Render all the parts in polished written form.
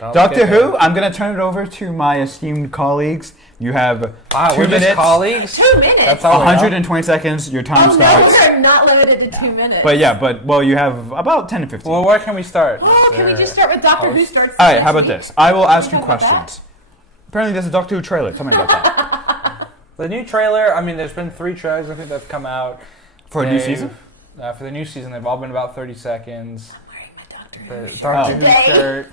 Doctor Who, I'm going to turn it over to my esteemed colleagues. You have 2 minutes. Colleagues? 2 minutes? That's all 120 seconds. Your time starts. No, we're not limited to 2 minutes. But you have about 10 to 15. Well, where can we start? Oh, can we just start with Doctor Who starts? All right, how about this? I will ask you questions. Apparently, there's a Doctor Who trailer. Tell me about that. The new trailer, I mean, there's been 3 trailers, I think, that have come out. For a new season? For the new season, they've all been about 30 seconds. I'm wearing my Doctor Who The shirt. Doctor Who shirt.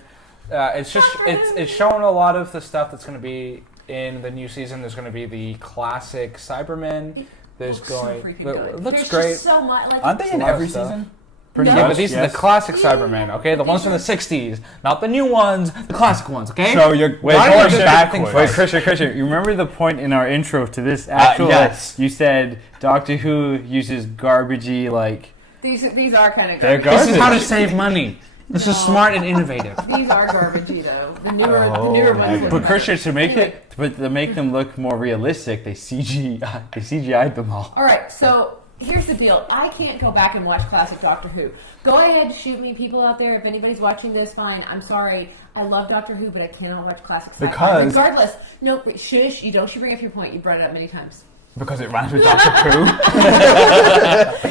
It's showing a lot of the stuff that's going to be in the new season. There's going to be the classic Cybermen. There's going. It looks great. Just so much. Like, Aren't they in every season? No. Yeah, but these are the classic Cybermen, okay? The ones from the 60s, not the new ones, the classic ones, okay? So you're Wait, going backwards. Wait, Christian, you remember the point in our intro to this actual? Yes. You said Doctor Who uses garbagey, like... These are kind of They're garbage. This is how to save money. This is smart and innovative. These are garbagey though. The newer ones. But Christian, to make them look more realistic, they CGI'd them all. All right, so here's the deal. I can't go back and watch classic Doctor Who. Go ahead, shoot me, people out there. If anybody's watching this, fine. I'm sorry. I love Doctor Who, but I cannot watch classic sci-fi. Because... Regardless. No, shush. You bring up your point. You brought it up many times. Because it rhymes with Doctor Who.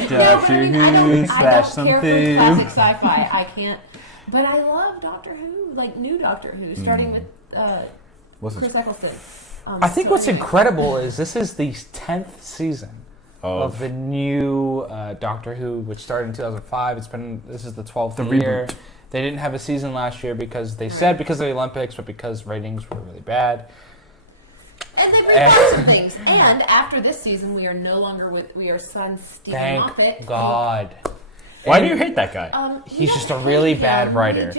Doctor Who I slash don't care for something. classic sci-fi. I can't. But I love Doctor Who, like new Doctor Who, starting with Chris Eccleston. I think what's incredible is this is the 10th season of the new Doctor Who, which started in 2005. This is the 12th year. Reboot. They didn't have a season last year because of the Olympics, but because ratings were really bad. And they've revised some things. And after this season, we are son Steven Moffat. Thank God. Why do you hate that guy? He's just a really bad writer.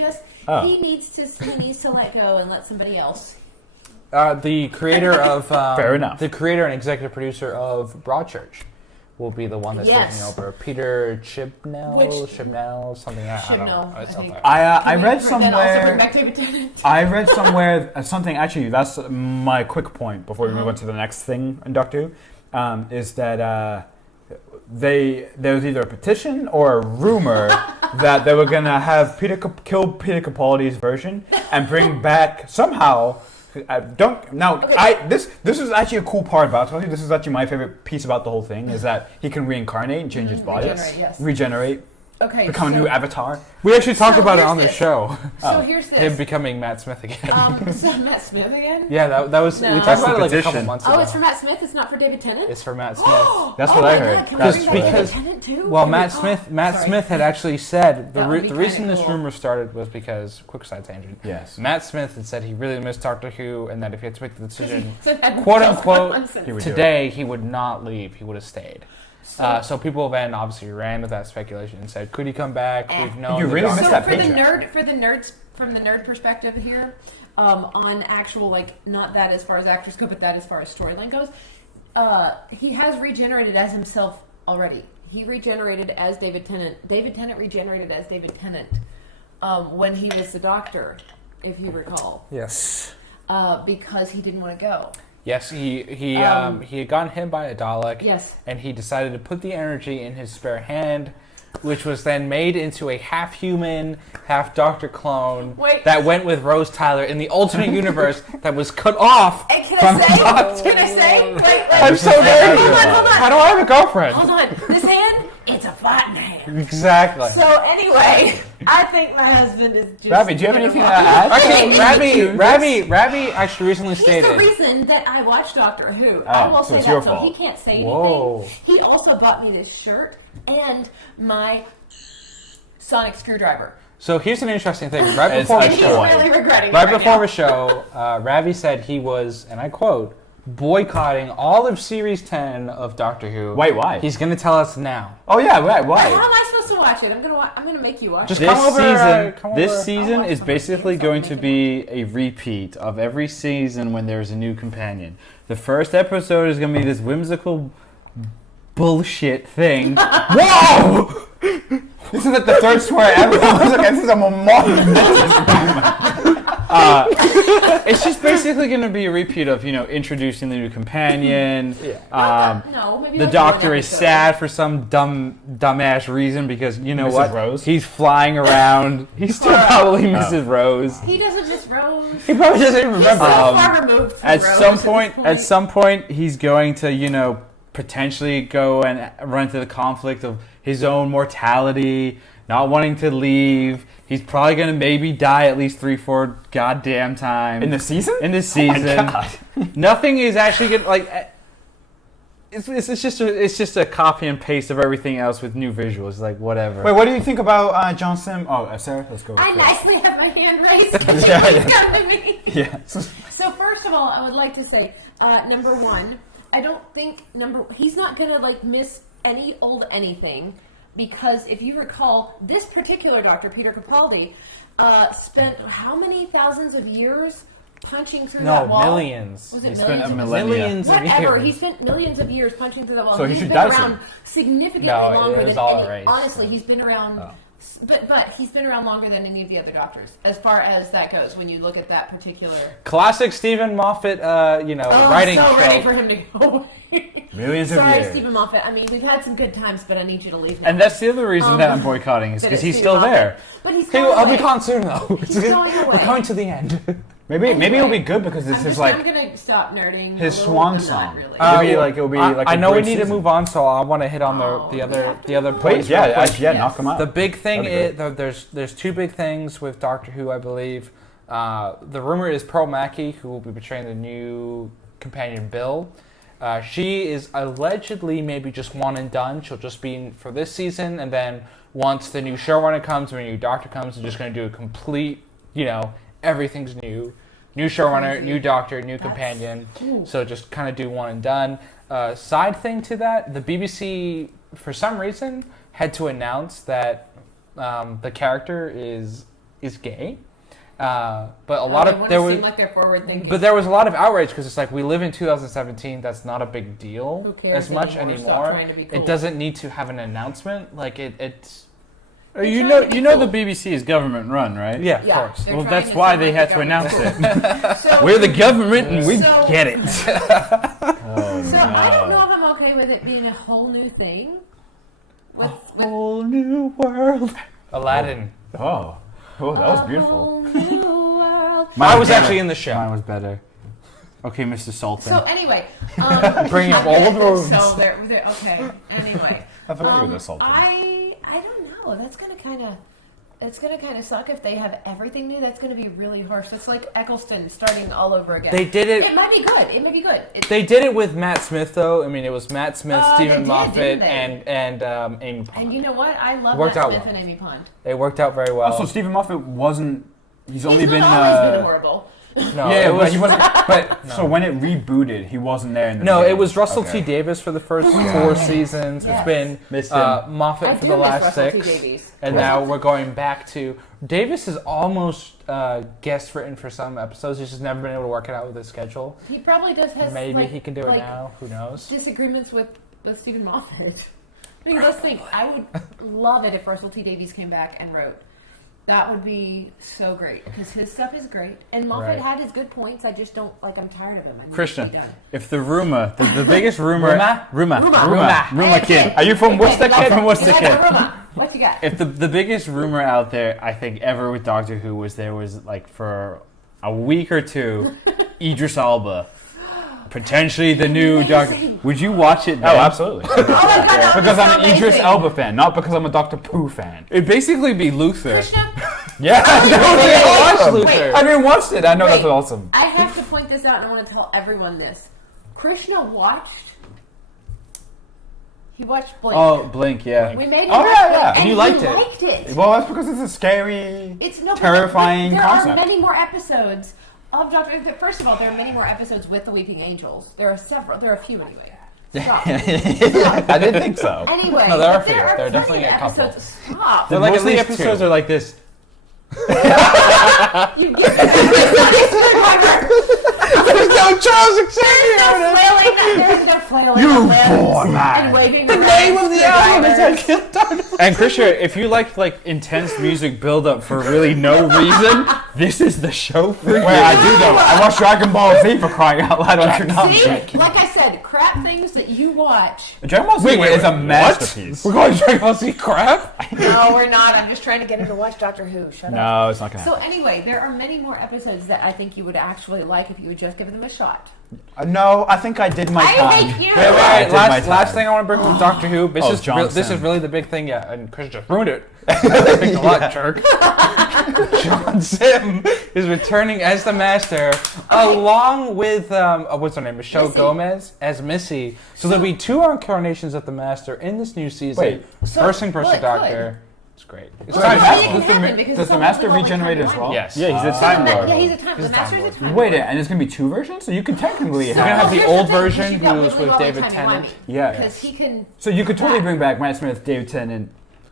He needs to let go and let somebody else. The creator of Fair enough. The creator and executive producer of Broadchurch will be the one that's taking over. Peter Chibnall, something like that. I read somewhere. Also bring back David Tennant. I read somewhere something. Actually, that's my quick point before we move on to the next thing in Doctor Who. Is that there was either a petition or a rumor that they were gonna have kill Peter Capaldi's version and bring back somehow. This is actually a cool part about it. This is actually my favorite piece about the whole thing is that he can reincarnate and change his body, regenerate, become a new avatar. We actually talked about it on the show. So here's this. Him becoming Matt Smith again. So Matt Smith again? Yeah, that was. No. We talked about it like a couple months ago. Oh, it's for Matt Smith. It's not for David Tennant. It's for Matt Smith. That's what I heard. David Tennant too? Well, Matt Smith had actually said the reason this rumor started was because quick side tangent. Yes. Matt Smith had said he really missed Doctor Who, and that if he had to make the decision, quote unquote, today he would not leave. He would have stayed. So people then obviously ran with that speculation and said, "Could he come back?" We've known. You really missed that picture. For the nerds, from the nerd perspective here, on actual not that as far as actors go, but that as far as storyline goes, he has regenerated as himself already. He regenerated as David Tennant. David Tennant regenerated as David Tennant when he was the Doctor, if you recall. Yes. Because he didn't want to go. Yes, he had gotten hit by a Dalek. Yes. And he decided to put the energy in his spare hand, which was then made into a half-human, half-Doctor clone that went with Rose Tyler in the alternate universe that was cut off from the Doctor. Can I say? Wait, I'm so dirty. Hold on. How do I have a girlfriend? Hold on. This hand, it's a fighting hand. Exactly. So anyway, I think my husband is just... Ravi, do you have anything to add? Actually, Ravi actually recently stated... He's the reason that I watch Doctor Who. Oh, I will so say it's that, your so fault. he can't say anything. Whoa. He also bought me this shirt and my sonic screwdriver. So here's an interesting thing. And he's really regretting it right before the show, Ravi said he was, and I quote, boycotting all of Series 10 of Doctor Who. Wait, why? He's going to tell us now. Oh yeah, right, why? How am I supposed to watch it? I'm gonna make you watch it. This season is basically going to be a repeat of every season when there's a new companion. The first episode is going to be this whimsical bullshit thing. Whoa! Isn't it the third swear ever? This is a modern It's just basically going to be a repeat of, introducing the new companion. No, maybe The like doctor one is episode. sad for some dumbass reason because, Mrs. what? Rose? He's flying around. He's still probably Mrs. Rose. He doesn't miss Rose. He probably doesn't even He's so remember. far removed from At Rose some this point, he's going to, potentially go and run into the conflict of his own mortality, not wanting to leave. He's probably going to maybe die at least 3-4 goddamn times. In the season? In this Oh my season. God. Nothing is actually going to, it's just a copy and paste of everything else with new visuals, like whatever. Wait, what do you think about John Simm? Oh, Sarah, let's go. I first. nicely have my hand raised. Yeah. Come to me. Yeah. So first of all, I would like to say, number one, I don't think he's not gonna miss any old anything, because if you recall, this particular doctor, Peter Capaldi, spent how many thousands of years punching through that wall? Millions. Was it He millions? spent a of millennia. Millions of Whatever. years. He spent millions of years punching through that wall. So he He's should been die around soon. significantly No, it longer was than all any. erased. Honestly, he's been around. But he's been around longer than any of the other doctors, as far as that goes. When you look at that particular, Classic Steven Moffat, writing I'm so ready trope. for him to go. Millions of Sorry, years. Stephen Moffat. I mean, we've had some good times, but I need you to leave now. And that's the other reason that I'm boycotting is That because it's he's Stephen still Moffat. there. But he's Hey, going I'll be away. gone soon though. He's going away. We're coming to the end. Maybe it'll be good because this I'm is just, I'm gonna stop nerding. his a little, swan but not song. Really. It'll be like I a know we great need to season. move on, so I want to hit on the we other have to the other move on. points. Please, yeah, real quick. actually, yeah, Yes. knock them out. The big thing That'd be is there's two big things with Doctor Who, I believe. The rumor is Pearl Mackie, who will be portraying the new companion Bill. She is allegedly maybe just one and done. She'll just be in for this season, and then once the new showrunner comes, or a new doctor comes, they're just going to do a complete, everything's new. New showrunner, Crazy. new doctor, new companion. Ooh. So just kind of do one and done. Side thing to that, the BBC, for some reason, had to announce that the character is gay. But a lot of there was, seem like they're forward thinking. but there was a lot of outrage because it's like we live in 2017. That's not a big deal Who cares as much anymore? Stop anymore. trying to be cool. It doesn't need to have an announcement. Like it's You trying know, to be you know cool. the BBC is government run, right? yeah, Yeah. of course. They're Well, trying that's to why sound they like had the to announce government. it. So, We're the government and we So- get it. so I don't know if I'm okay with it being a whole new thing. With Whole new world. Aladdin. Oh, that was beautiful. whole new world. I was better. actually in the show. Mine was better. Okay, Mr. Sultan. So anyway, Bringing up all of the rooms. So they're okay. Anyway, I forgot you were the Sultan. I don't know. That's gonna kind of. It's gonna kind of suck if they have everything new. That's gonna be really harsh. That's like Eccleston starting all over again. They did it. It might be good. It may be good. They did it with Matt Smith, though. I mean, it was Matt Smith, They Steven did, Moffat, didn't they? and Amy Pond. And you know what? I love Worked Matt out Smith well. and Amy Pond. It worked out very well. Also, Steven Moffat wasn't. He's only He's been. not always been horrible. no, Yeah, it was, but he wasn't. But so when it rebooted, he wasn't there. In the no, it beginning. was Russell Okay. T Davis for the first 4 seasons. Yes. It's been Missed him. Moffat I for do the miss last Russell T 6, Davies. and now we're going back to Davis is almost guest written for some episodes. He's just never been able to work it out with his schedule. He probably does have Maybe he can do it now. Who knows? Disagreements with Steven Moffat. I mean, let's think. I would love it if Russell T Davies came back and wrote. That would be so great because his stuff is great, and Moffat Right. had his good points. I just don't I'm tired of him. I need to be Christian, done. if the rumor, the biggest rumor, Rumor. rumor kid. Are you from Worcester? Hey, I'm from Worcester, you kid. got a rumor. What you got? If the biggest rumor out there, I think ever with Doctor Who was like for a week or two, Idris Elba, potentially the new Doctor. Amazing. Would you watch it? Oh, then? absolutely. Oh my God, that would Because be I'm so an Idris amazing. Elba fan, not because I'm a Doctor Pooh fan. It'd basically be Luther. Krishna, Yeah, watch awesome. Luther. I didn't watch it. I know that's Wait. awesome. I have to point this out, and I want to tell everyone this. Krishna watched. He watched Blink. Oh, Blink, yeah. We made him Oh, watch yeah, Blink, yeah. and And you he liked it. liked it. Well, that's because it's a scary. It's no, but Terrifying there concept. are many more episodes of Doctor. First of all, there are many more episodes with the Weeping Angels. There are several. There are a few anyway. Stop. I didn't think so. Anyway, No, there are but a few. There are plenty definitely of a couple. episodes. Stop. They're like at Mostly least two. episodes are like this. You get that. There's no Charles There's no flailing. There's no flailing the limbs and waving the name of the album is I Killed Dr. And Christian, if you like intense music build up for really no reason, this is the show for you. Wait, I do though. I watch Dragon Ball Z for crying out loud on See, like I said, crap things that you watch. Dragon Ball Z is a masterpiece. We're going to Dragon Ball Z crap? No, we're not. I'm just trying to get him to watch Doctor Who. Shut up. No, it's not gonna So happen. anyway, there are many more episodes that I think you would actually like if you would just give them a shot. No, I think I did my time. I hate you. Wait, did my last time. thing I want to bring up with Doctor Who. This John is really the big thing, yeah. And Chris just ruined it. Thanks a lot, jerk. John Simm is returning as the Master, along with what's her name, Michelle Missy. Gomez as Missy. So there'll be 2 incarnations of the Master in this new season. Wait, person, well, it Doctor. It's great. It's Well, time it travel. can happen because Does it's the all Master all the regenerate time as well? Yes. Yeah, he's a So time the lord. Yeah, he's a time. The Master's a time. Wait, and there's gonna be 2 versions, so you can technically You're gonna have. have the Here's old thing, version you've got who was really with all the David time you want Tennant. me. Yeah. Because he can. So you could totally bring back Matt Smith, David Tennant,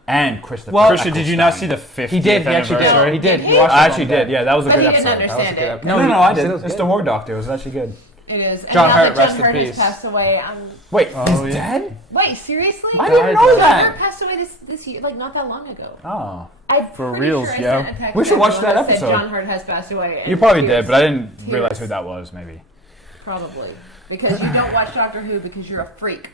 and Christopher. Well, Christian, did you not Eccleston. see the 50th He did. He actually did. anniversary? He did. Did He he? watched I it actually one day. did. Yeah, that was a But good he didn't episode. understand it. No, I did. It's the War Doctor. It was actually good. It is. And John now Hurt, that rest John in Hurt has peace. passed away. Wait, Oh, he's yeah. dead? Wait, seriously? I didn't know John that. Hurt passed away this year, like not that long ago. Oh. I'm For pretty reals, sure I yo. sent a text We should to watch everyone that said episode. John Hurt has passed away. and You probably tears. did, but I didn't Tears. realize who that was. Maybe. Probably. Because you don't watch Doctor Who because you're a freak.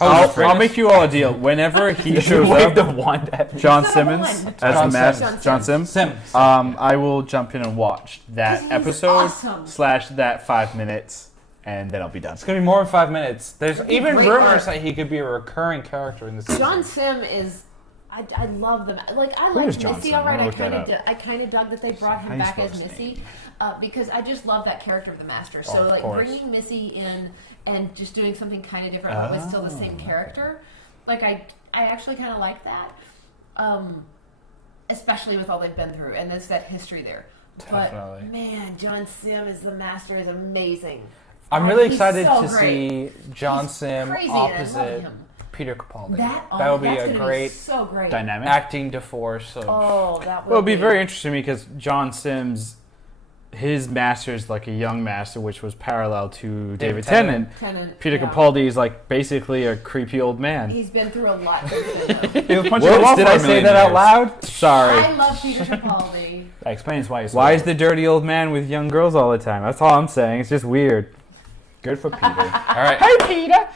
I'll make you all a deal. Whenever he shows Wave up, the wand at me. John Son of Simmons one. as John the Master. Simm. John Simm. Sims. I will jump in and watch that 'Cause he's episode awesome. / that 5 minutes, and then I'll be done. It's gonna be more than 5 minutes. There's even great rumors art. that he could be a recurring character in the season. John Simm is. I love them. Like I Who like is John Missy. Simm? All right, I'm I gonna look that kind of dug that they brought How him do you back spell as his Missy because I just love that character of the Master. So of like course. bringing Missy in and just doing something kind of different, but with still the same character. Like I actually kind of like that, especially with all they've been through and there's that history there. Definitely. But man, John Simm as the Master is amazing. I'm really He's excited so to great. see John He's Simm crazy, and I love opposite him. Peter Capaldi. That would be that's a gonna great so great. Dynamic. acting divorce. Of, Oh, that would Well, it'll be very interesting because John Simm's his master is like a young master, which was parallel to David Tennant. Peter yeah. Capaldi is like basically a creepy old man. He's been through a lot. Did Whoops, did I say that out loud? Sorry. I love Peter Capaldi. That explains why he's so Why is the dirty old man with young girls all the time? That's all I'm saying. It's just weird. good for Peter. all right. Hey, Peter.